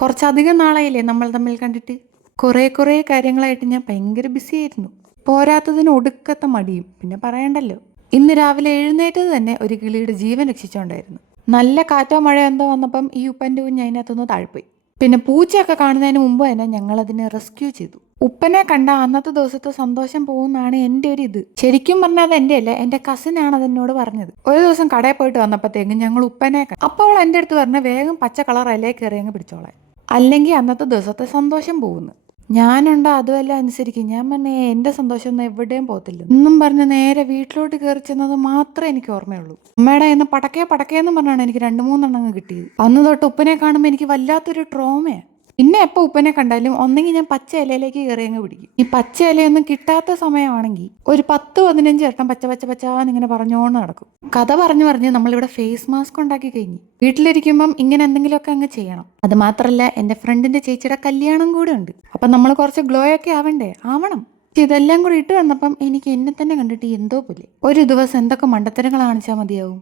കുറച്ചധികം നാളായില്ലേ നമ്മൾ തമ്മിൽ കണ്ടിട്ട്. കുറേ കാര്യങ്ങളായിട്ട് ഞാൻ ഭയങ്കര ബിസി ആയിരുന്നു. പോരാത്തതിന് ഒടുക്കത്തെ മടിയും. പിന്നെ പറയണ്ടല്ലോ, ഇന്ന് രാവിലെ എഴുന്നേറ്റത് തന്നെ ഒരു കിളിയുടെ ജീവൻ രക്ഷിച്ചോണ്ടായിരുന്നു. നല്ല കാറ്റോ മഴയോ എന്തോ വന്നപ്പം ഈ ഉപ്പൻ്റെ കുഞ്ഞ് അതിനകത്തുനിന്ന് താഴ്പോയി. പിന്നെ പൂച്ചയൊക്കെ കാണുന്നതിന് മുമ്പ് തന്നെ ഞങ്ങൾ അതിനെ റെസ്ക്യൂ ചെയ്തു. ഉപ്പനെ കണ്ട അന്നത്തെ ദിവസത്തെ സന്തോഷം പോകുന്നതാണ് എൻ്റെ ഒരു ഇത്. ശരിക്കും പറഞ്ഞാൽ അത് എൻ്റെ അല്ല, എൻ്റെ കസിനാണ് അതെന്നോട് പറഞ്ഞത്. ഒരു ദിവസം കടയിൽ പോയിട്ട് വന്നപ്പോഴത്തേക്കും ഞങ്ങൾ ഉപ്പനെ അപ്പോൾ അവൾ എൻ്റെ അടുത്ത് പറഞ്ഞ് വേഗം പച്ച കളർ ഇലയെ കയറി അങ്ങ് പിടിച്ചോളാൻ, അല്ലെങ്കിൽ അന്നത്തെ ദിവസത്തെ സന്തോഷം പോകുന്നു. ഞാനുണ്ടോ അതുമെല്ലാം അനുസരിക്കും. ഞാൻ പറഞ്ഞേ എൻ്റെ സന്തോഷമൊന്നും എവിടെയും പോകത്തില്ല എന്നും പറഞ്ഞ് നേരെ വീട്ടിലോട്ട് കയറി ചെന്നത് മാത്രമേ എനിക്ക് ഓർമ്മയുള്ളൂ. അമ്മയുടെ ഇന്ന് പടക്കേന്ന് പറഞ്ഞാണ് എനിക്ക് 2-3 കിട്ടിയത്. അന്ന് തൊട്ട് ഉപ്പനെ കാണുമ്പോൾ എനിക്ക് വല്ലാത്തൊരു ട്രോമയാണ്. പിന്നെ എപ്പോൾ ഉപ്പനെ കണ്ടാലും ഒന്നെങ്കിൽ ഞാൻ പച്ച ഇലയിലേക്ക് കയറി അങ്ങ് പിടിക്കും. ഈ പച്ച ഇലയൊന്നും കിട്ടാത്ത സമയമാണെങ്കിൽ ഒരു 10-15 വട്ടം പച്ചാന്നിങ്ങനെ പറഞ്ഞോണ്ട് നടക്കും. കഥ പറഞ്ഞ് നമ്മളിവിടെ ഫേസ് മാസ്ക് ഉണ്ടാക്കി കഴിഞ്ഞു. വീട്ടിലിരിക്കുമ്പം ഇങ്ങനെ എന്തെങ്കിലുമൊക്കെ അങ്ങ് ചെയ്യണം. അത് മാത്രമല്ല, എൻ്റെ ഫ്രണ്ടിന്റെ ചേച്ചിയുടെ കല്യാണം കൂടെ ഉണ്ട്. അപ്പം നമ്മൾ കുറച്ച് ഗ്ലോ ഒക്കെ ആവണം. ഇതെല്ലാം കൂടി ഇട്ട് വന്നപ്പം എനിക്ക് എന്നെ തന്നെ കണ്ടിട്ട് എന്തോ പോലെ. ഒരു ദിവസം എന്തൊക്കെ മണ്ടത്തരങ്ങൾ കാണിച്ചാൽ മതിയാവും.